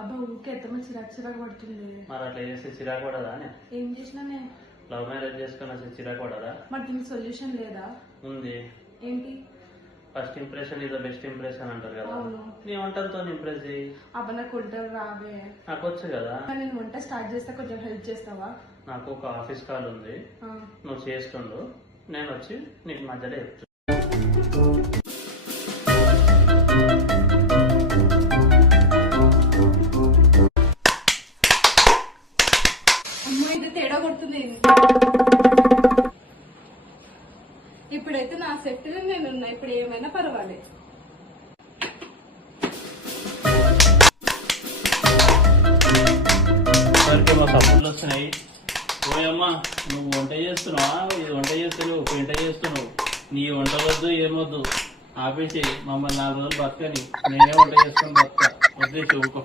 అబ్బా ఊరికే ఎత్తమ చిరాకు పడుతుంది. మరి అట్లా చేస్తే చిరాకు పడదా? ఏం చేసినా నేను లవ్ మ్యారేజ్ చేసుకుని అసలు చిరాకు పడదా? మరి దీనికి సొల్యూషన్ లేదా? ఉంది. ఏంటి? First impression is the best impression అంటారు కదా. అవును. నీ వంటలతో ఇంప్రెస్ చేయి. అబ్బా నాకు వంటలు రావే. నాకు వచ్చు కదా. నేను వంట స్టార్ట్ చేస్తే కొంచెం హెల్ప్ చేస్తావా? నాకు ఒక ఆఫీస్ కాల్ ఉంది, నువ్వు చేస్తుండు, నేను వచ్చి నీకు మధ్యలో చెప్తాను. అమ్మో ఇది తేడా కొడుతుంది. ఇప్పుడైతే నా సెట్ నేనున్నా, ఇప్పుడు ఏమైనా పర్వాలేదు. మా సపోర్ట్లు వస్తున్నాయి. ఓయమ్మా నువ్వు వంట చేస్తున్నావా? ఇది వంట చేస్తున్నావు, పెంట చేస్తున్నావు. నీ వంట వద్దు ఏమొద్దు, ఆపేసి మమ్మల్ని 4 రోజులు బతకని నేనే వంట చేసుకొని బతుక వద్దేసి